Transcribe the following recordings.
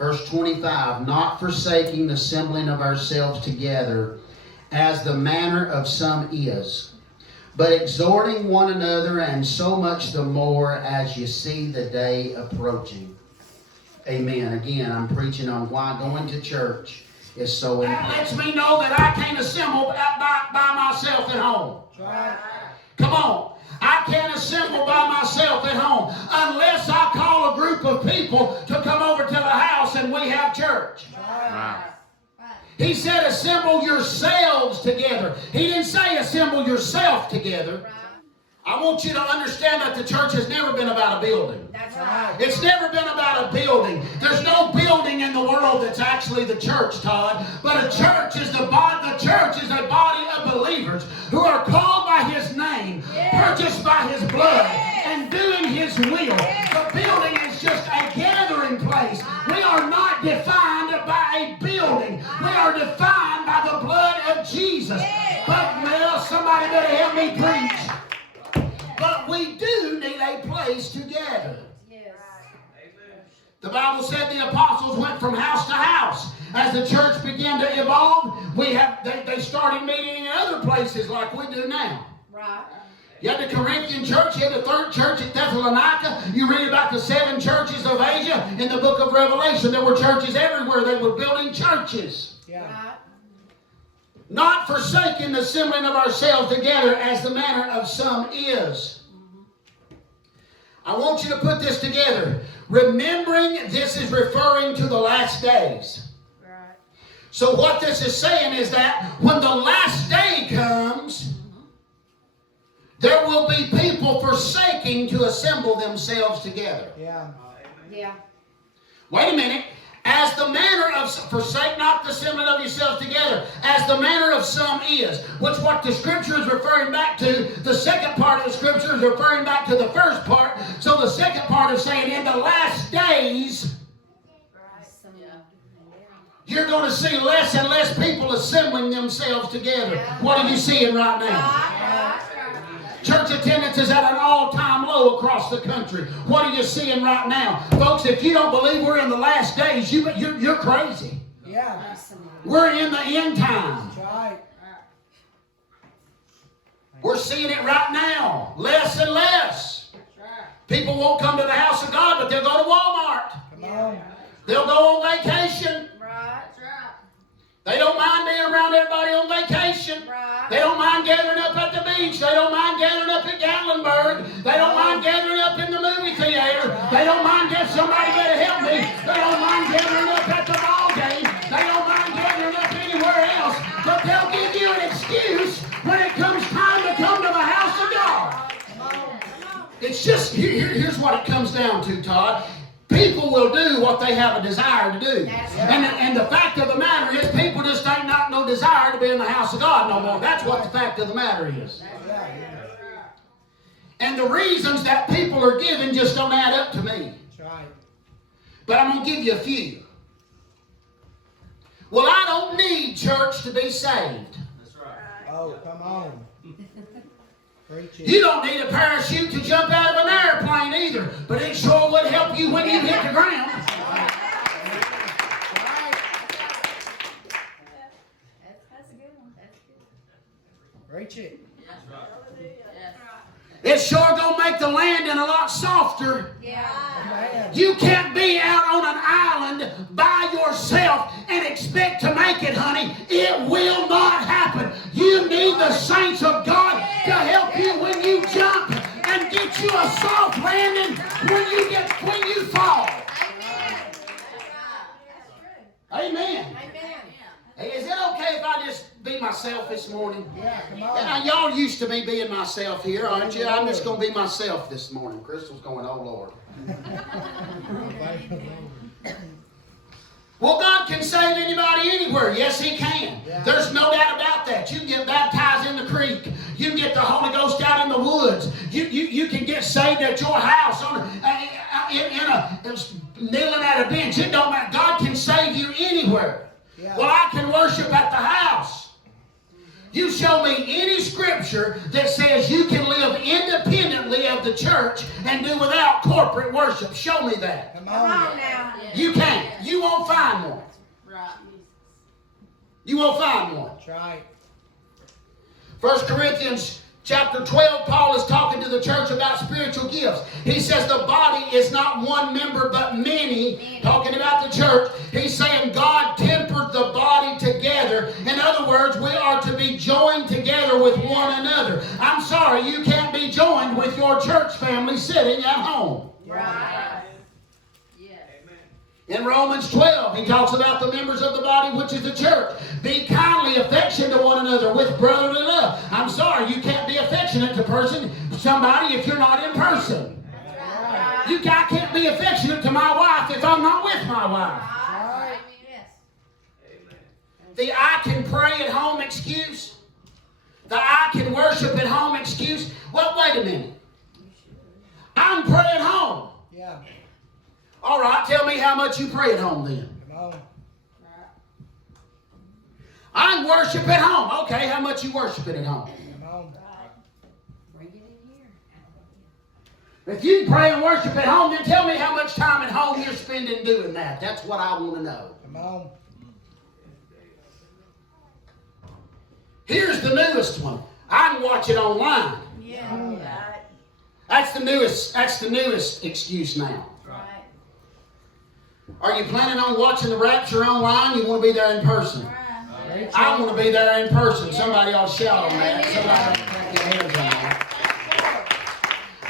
Verse 25, not forsaking the assembling of ourselves together, as the manner of some is, but exhorting one another, and so much the more as you see the day approaching. Amen. Again, I'm preaching on why going to church is so important. That lets me know that I can't assemble by myself at home. Right. Come on. I can't assemble by myself at home unless I call a group of people to come over to the house and we have church. Right. He said assemble yourselves together. He didn't say assemble yourself together. I want you to understand that the church has never been about a building. That's right. It's never been about a building. There's no building in the world that's actually the church, Todd. But a church is the body. The church is a body of believers who are called by His name, purchased by His blood, and doing His will. The building is just a gathering place. We are not defined by a building. We are defined by the blood of Jesus. But, well, somebody better help me preach. But we do need a place to gather. Yes. The Bible said the apostles went from house to house. As the church began to evolve, they started meeting in other places like we do now. Right. You had the Corinthian church, you had the third church at Thessalonica. You read about the 7 churches of Asia in the book of Revelation. There were churches everywhere. They were building churches. Yeah. Right. Not forsaking the assembling of ourselves together as the manner of some is. I want you to put this together. Remembering this is referring to the last days. Right. So what this is saying is that when the last day comes, there will be people forsaking to assemble themselves together. Yeah. Yeah. Wait a minute. As the manner of, forsake not the assembling of yourselves together, as the manner of some is, which what the scripture is referring back to, the second part of the scripture is referring back to the first part. So the second part is saying in the last days, you're going to see less and less people assembling themselves together. What are you seeing right now? Church attendance is at an all-time low across the country. What are you seeing right now? Folks, if you don't believe we're in the last days, you're crazy. Yeah. We're in the end times. Right. We're seeing it right now. Less and less. People won't come to the house of God, but they'll go to Walmart. Come on. They'll go on vacation. Right. They don't mind being around everybody on vacation. Right. They don't mind gathering up at the beach. They don't mind gathering up at Gatlinburg. They don't mind gathering up in the movie theater. They don't mind getting somebody better help me. They don't mind gathering up at the ball game. They don't mind gathering up anywhere else. But they'll give you an excuse when it comes time to come to the house of God. It's just, here's what it comes down to, Todd. People will do what they have a desire to do. And the fact of the matter is people just ain't not no desire to be in the house of God no more. That's what the fact of the matter is. And the reasons that people are giving just don't add up to me. But I'm going to give you a few. Well, I don't need church to be saved. That's right. Oh, come on. You don't need a parachute to jump out of an airplane either, but it sure would help you when you hit the ground. That's a good one. That's good. Preach it. It's sure gonna make the landing a lot softer. Yeah. You can't be out on an island by yourself and expect to make it, honey. It will not happen. You need the saints of God to help you when you jump and get you a soft landing when you fall. Amen. Hey, is it okay if I just be myself this morning? Yeah, come on. Now, y'all used to me being myself here, aren't you? I'm just going to be myself this morning. Crystal's going, oh, Lord. Well, God can save anybody anywhere. Yes, He can. Yeah. There's no doubt about that. You can get baptized in the creek. You can get the Holy Ghost out in the woods. You can get saved at your house kneeling at a bench. It don't matter. God can save you anywhere. Yeah. Well, I can worship at the house. You show me any scripture that says you can live independently of the church and do without corporate worship. Show me that. Come on now. You can't. You won't find one. You won't find one. That's right. 1 Corinthians chapter 12, Paul is talking to the church about spiritual gifts. He says the body is not one member but many. Talking about the church. He's saying God tempered the body together. In other words, we are to be joined together with one another. I'm sorry, you can't be joined with your church family sitting at home. Right. In Romans 12, he talks about the members of the body, which is the church. Be kindly affectionate to one another with brotherly love. I'm sorry, you can't be affectionate to somebody if you're not in person. I can't be affectionate to my wife if I'm not with my wife. The I can pray at home excuse. The I can worship at home excuse. Well, wait a minute. I'm praying at home. Yeah. All right, tell me how much you pray at home then. Come on. I worship at home. Okay, how much you worship it at home? Come on. Bring it in here. If you pray and worship at home, then tell me how much time at home you're spending doing that. That's what I want to know. Come on. Here's the newest one. I can watch it online. Yeah. That's the newest excuse now. Are you planning on watching the rapture online? You want to be there in person? I want to be there in person. Somebody ought to shout on that. Somebody clap their hands on that.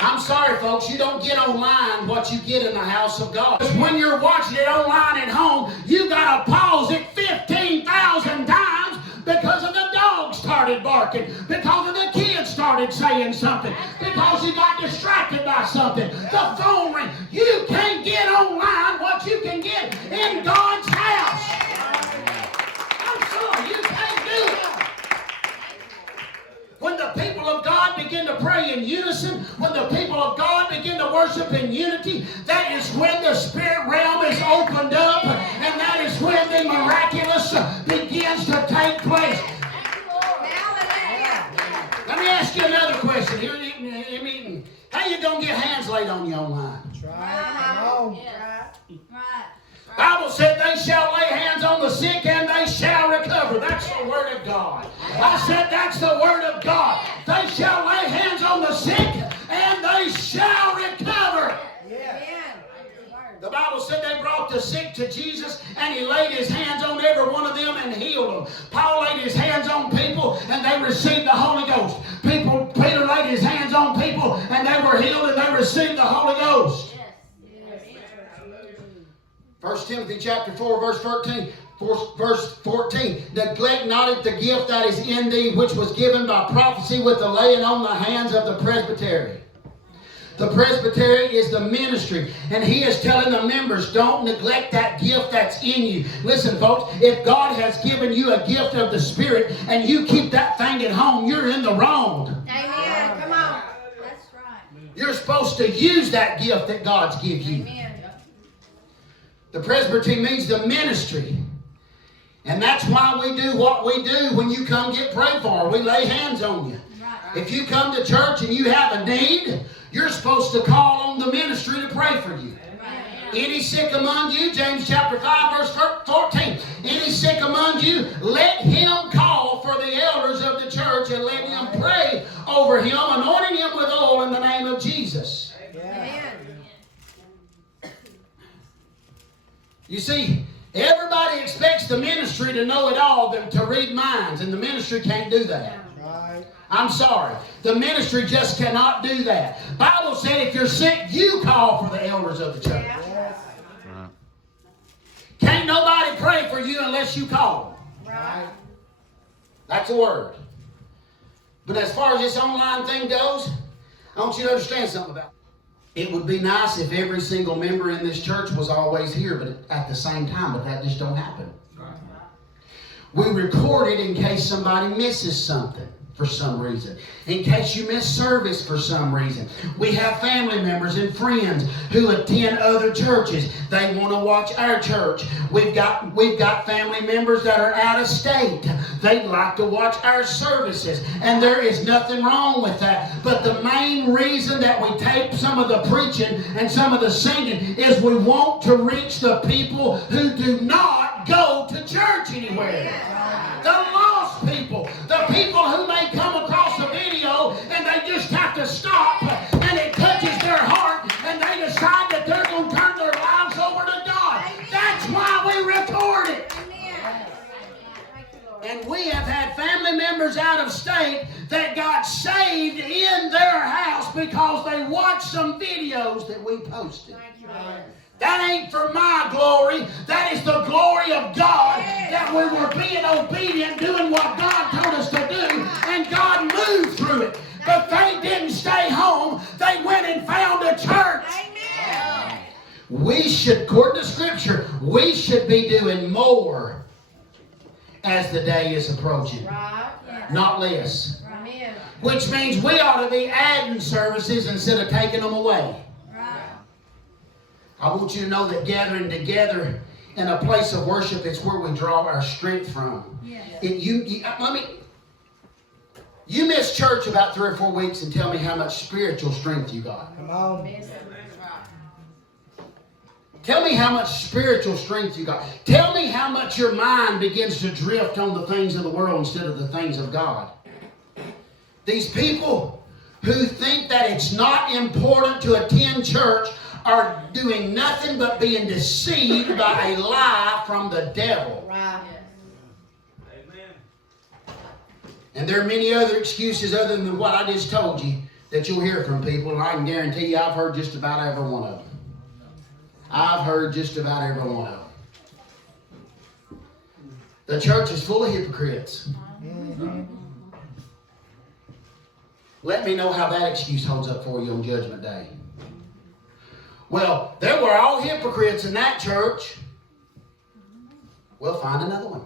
I'm sorry, folks. You don't get online what you get in the house of God. When you're watching it online at home, you got to pause it 15,000 times because of the dog started barking, because of the kids started saying something, because you got distracted by something. The phone rang. You can't get online what you can get in God's house. I'm sorry, you can't do it. When the people of God begin to pray in unison, when the people of God begin to worship in unity, that is when the spirit realm is opened up, and that is when the miraculous begins to take place. Let me ask you another question. Here in meeting, how you gonna get hands laid on you online? Try. Come on. Bible said they shall lay hands on the sick and they shall recover. That's the word of God. I said that's the word of God. They shall lay hands on the sick and they shall recover. The Bible said they brought the sick to Jesus and he laid his hands on every one of them and healed them. Paul laid his hands on people and they received the Holy Ghost. Peter laid his hands on people and they were healed and they received the Holy Ghost. 1 Timothy chapter 4, verse 14. Neglect not the gift that is in thee, which was given by prophecy with the laying on the hands of the presbytery. The presbytery is the ministry. And he is telling the members, don't neglect that gift that's in you. Listen, folks, if God has given you a gift of the Spirit and you keep that thing at home, you're in the wrong. Amen. Come on. That's right. You're supposed to use that gift that God's given you. Amen. The presbytery means the ministry. And that's why we do what we do when you come get prayed for. We lay hands on you. Right. If you come to church and you have a need, you're supposed to call on the ministry to pray for you. Any sick among you, James chapter 5, verse 14. Any sick among you, let him call for the elders of the church and let him pray over him, anointing him with oil in the name of Jesus. Amen. You see, everybody expects the ministry to know it all, to read minds, and the ministry can't do that. Right. I'm sorry. The ministry just cannot do that. Bible said if you're sick, you call for the elders of the church. Yes. Can't nobody pray for you unless you call them. Right. That's the word. But as far as this online thing goes, I want you to understand something about it. It would be nice if every single member in this church was always here, but at the same time, but that just don't happen. We record it in case somebody misses something. for some reason. In case you miss service for some reason. We have family members and friends who attend other churches. They want to watch our church. We've got family members that are out of state. They'd like to watch our services. And there is nothing wrong with that. But the main reason that we tape some of the preaching and some of the singing is we want to reach the people who do not go to church anywhere. The lost people. The people who may come across a video and they just have to stop and it touches their heart and they decide that they're going to turn their lives over to God. That's why we record it. And we have had family members out of state that got saved in their house because they watched some videos that we posted. That ain't for my glory. That is the glory of God, that we were being obedient, doing what God told us to do, and God moved through it. But they didn't stay home. They went and found a church. Amen. We should, according to Scripture, we should be doing more as the day is approaching, not less. Amen. Which means we ought to be adding services instead of taking them away. I want you to know that gathering together in a place of worship is where we draw our strength from. You miss church about 3 or 4 weeks and tell me how much spiritual strength you got. Come on. Tell me how much spiritual strength you got. Tell me how much your mind begins to drift on the things of the world instead of the things of God. These people who think that it's not important to attend church are doing nothing but being deceived by a lie from the devil. Right. Amen. And there are many other excuses other than what I just told you that you'll hear from people, and I can guarantee you I've heard just about every one of them. I've heard just about every one of them. The church is full of hypocrites. Let me know how that excuse holds up for you on Judgment Day. Well, there were all hypocrites in that church. Well, find another one.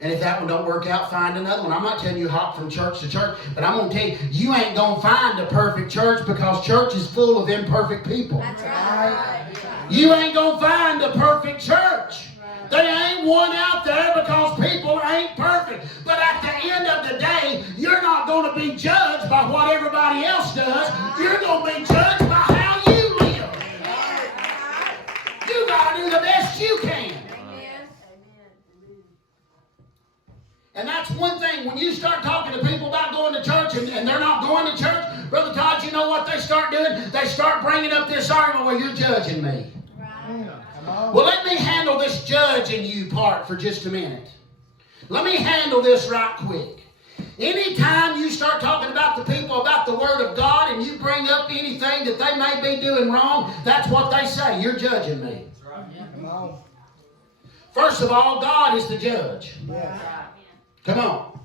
And if that one don't work out, find another one. I'm not telling you hop from church to church, but I'm going to tell you, you ain't going to find a perfect church because church is full of imperfect people. That's right. You ain't going to find a perfect church. There ain't one out there because people ain't perfect. But at the end of the day, you're not going to be judged by what everybody else does. You're going to be judged by how you live. You got to do the best you can. And that's one thing, when you start talking to people about going to church and they're not going to church, Brother Todd, you know what they start doing? They start bringing up this argument where you're judging me. Well, let me handle this judging you part for just a minute. Let me handle this right quick. Anytime you start talking about the people, about the Word of God, and you bring up anything that they may be doing wrong, that's what they say. You're judging me. That's right. Come on. First of all, God is the judge. Yes. Come on.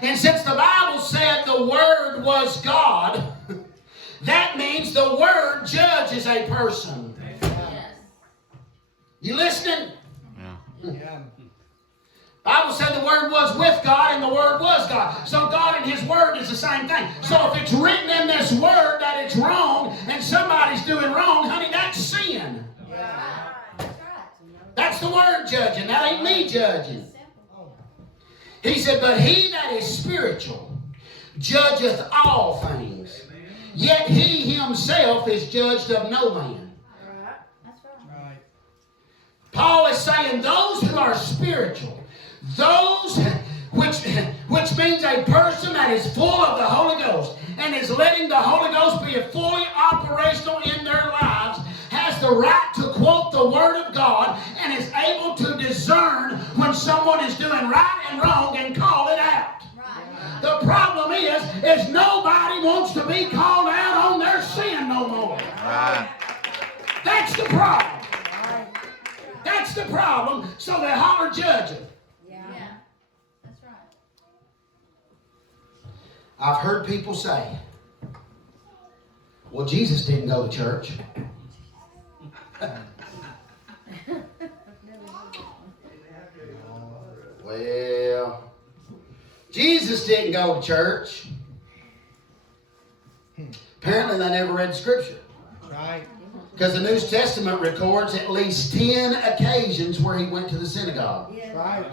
And since the Bible said the Word was God, that means the Word judges a person. You listening? Yeah. Bible said the Word was with God and the Word was God. So God and His Word is the same thing. So if it's written in this Word that it's wrong and somebody's doing wrong, honey, that's sin. That's the Word judging. That ain't me judging. He said, but he that is spiritual judgeth all things. Yet he himself is judged of no man. Right. Paul is saying those who are spiritual, those which means a person that is full of the Holy Ghost and is letting the Holy Ghost be fully operational in their lives, has the right to quote the Word of God and is able to discern when someone is doing right and wrong and call it out. Right. The problem is nobody wants to be called out on their sin no more. Right. That's the problem. That's the problem. So they holler judging. Yeah. That's right. I've heard people say, well, Jesus didn't go to church. Well, Jesus didn't go to church. Apparently they never read the scripture. Right. Because the New Testament records at least 10 occasions where he went to the synagogue. Right.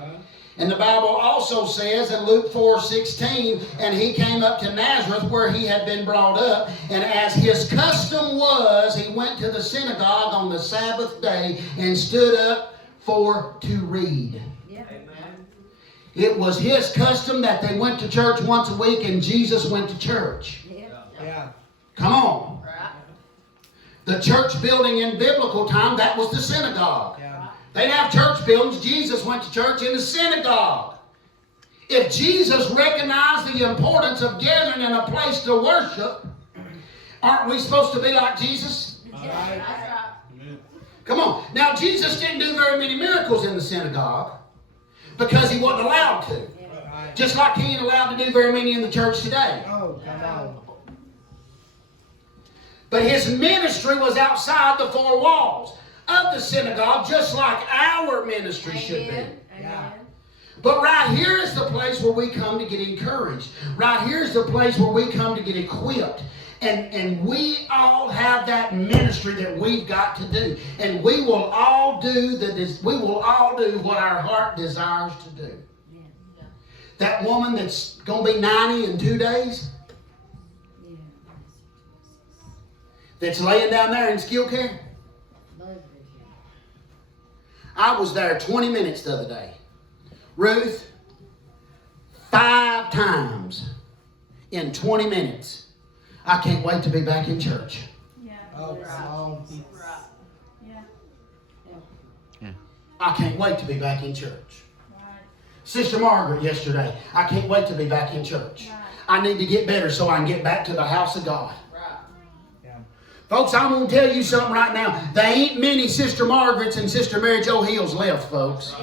And the Bible also says in Luke 4:16, and he came up to Nazareth where he had been brought up, and as his custom was, he went to the synagogue on the Sabbath day and stood up to read. It was his custom that they went to church once a week, and Jesus went to church. Yeah. Come on. The church building in biblical time, that was the synagogue. Yeah. They didn't have church buildings. Jesus went to church in the synagogue. If Jesus recognized the importance of gathering in a place to worship, aren't we supposed to be like Jesus? Right. Come on. Now, Jesus didn't do very many miracles in the synagogue because he wasn't allowed to. Right. Just like he ain't allowed to do very many in the church today. Oh, come on. But his ministry was outside the four walls of the synagogue, just like our ministry should be. Yeah. But right here is the place where we come to get encouraged. Right here is the place where we come to get equipped. And we all have that ministry that we've got to do. And we will all do what our heart desires to do. That woman that's going to be 90 in 2 days, that's laying down there in skilled care. I was there 20 minutes the other day. Ruth, 5 times in 20 minutes. I can't wait to be back in church. Oh, come on. I can't wait to be back in church. Sister Margaret yesterday, I can't wait to be back in church. I need to get better so I can get back to the house of God. Yeah. Folks, I'm going to tell you something right now. There ain't many Sister Margarets and Sister Mary Jo Hills left, folks.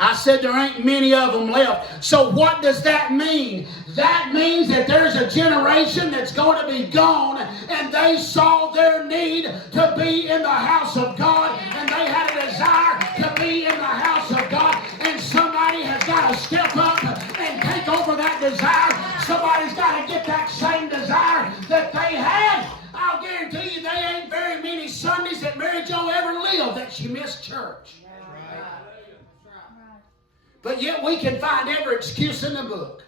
I said there ain't many of them left. So what does that mean? That means that there's a generation that's going to be gone, and they saw their need to be in the house of God, and they had a desire to be in the house of God, and somebody has got to step up and take over that desire. Somebody's got to get that same desire that they had. I'll guarantee you there ain't very many Sundays that Mary Jo ever lived that she missed church. But yet we can find every excuse in the book.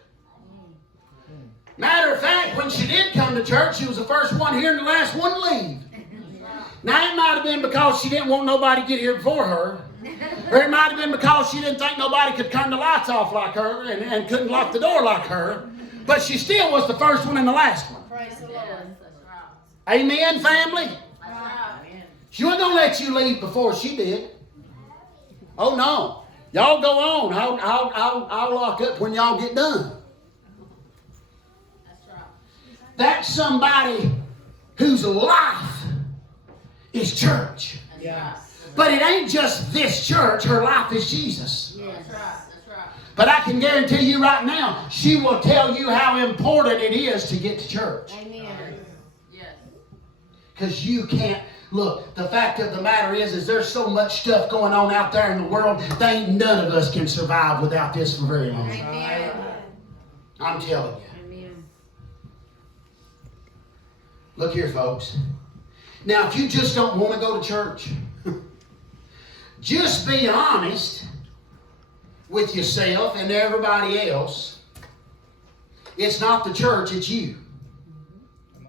Matter of fact, when she did come to church, she was the first one here and the last one to leave. Now, it might have been because she didn't want nobody to get here before her. Or it might have been because she didn't think nobody could turn the lights off like her and couldn't lock the door like her. But she still was the first one and the last one. Praise the Lord. Amen, family? She wasn't going to let you leave before she did. Oh, no. Y'all go on. I'll lock up when y'all get done. That's somebody whose life is church. Yeah. But it ain't just this church. Her life is Jesus. That's right. But I can guarantee you right now, she will tell you how important it is to get to church. Amen. Because you can't. Look, the fact of the matter is there's so much stuff going on out there in the world, none of us can survive without this for very long. Amen. I'm telling you. Amen. Look here, folks. Now, if you just don't want to go to church, just be honest with yourself and everybody else. It's not the church, it's you.